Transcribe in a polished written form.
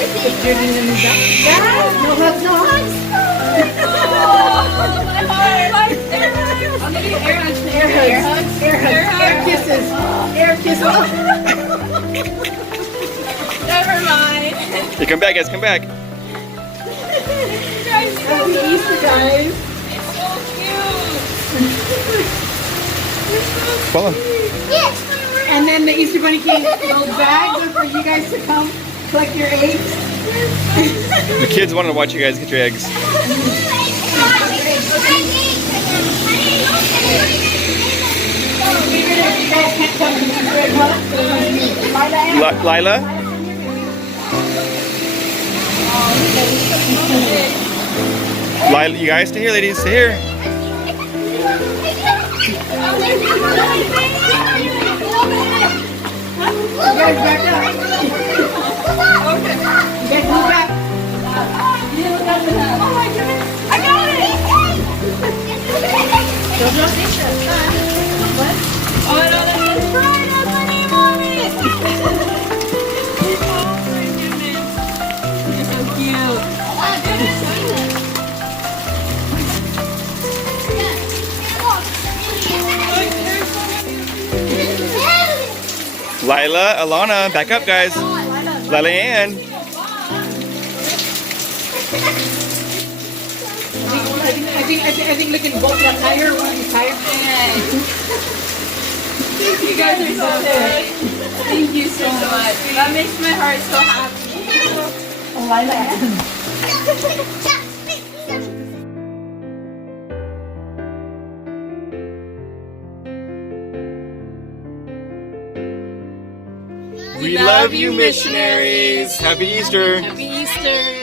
No hugs, no hugs. Air hugs. Air kisses. Air kisses. Never mind. Hey, come back, guys, come back. Happy Easter, guys. It's so cute. Follow him. And then the Easter Bunny came little bag for you guys to come collect your eggs. The kids wanted to watch you guys get your eggs. Lila? Lila, you guys stay here, ladies, stay here. You guys back up. You guys move back. Oh my goodness. I got it. Oh no, that's Pryde. That's my name on it. Oh my goodness. You're so cute. Lila, Alana, back up, guys. Lila Ann. I think looking both the tiger, one is tired. You guys are so good. Thank you so much. That makes my heart so happy. We love you, missionaries. Happy Easter. Happy Easter.